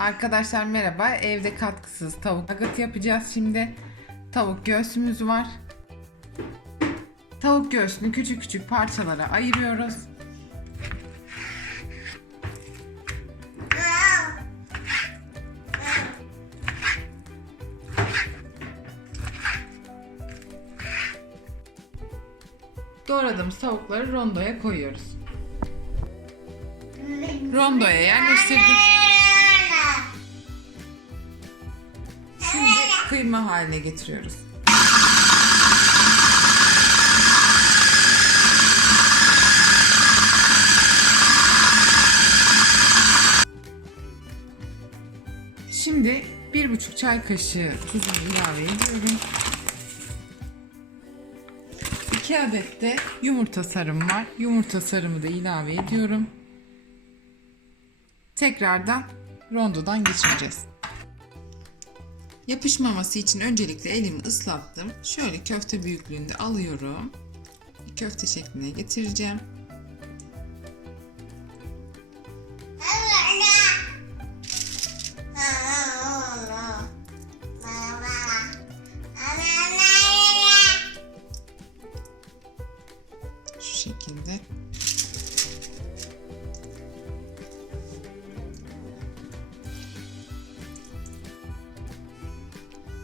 Arkadaşlar merhaba. Evde katkısız tavuk nugget yapacağız şimdi. Tavuk göğsümüz var. Tavuk göğsünü küçük küçük parçalara ayırıyoruz. Doğradığımız tavukları rondoya koyuyoruz. Rondoya yerleştirdik. Kıyma haline getiriyoruz. Şimdi bir buçuk çay kaşığı tuzunu ilave ediyorum. 2 adet de yumurta sarım var. Yumurta sarımı da ilave ediyorum. Tekrardan rondodan geçireceğiz. Yapışmaması için öncelikle elimi ıslattım. Şöyle köfte büyüklüğünde alıyorum. Köfte şekline getireceğim. Şu şekilde.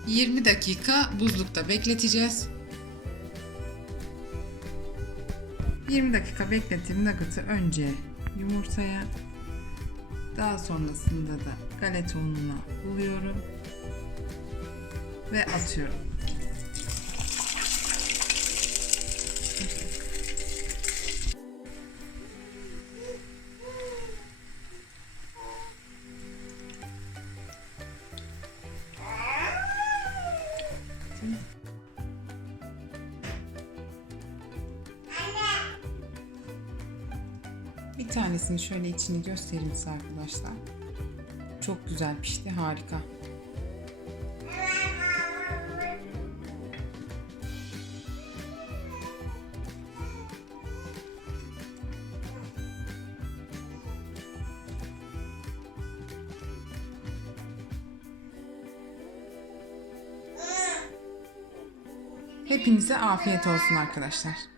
...20 dakika buzlukta bekleteceğiz. 20 dakika beklettiğim nugget'ı önce yumurtaya... ...daha sonrasında da galeta ununa buluyorum... ...ve atıyorum. Bir tanesini şöyle içini göstereyim size arkadaşlar. Çok güzel pişti, harika. Hepinize afiyet olsun arkadaşlar.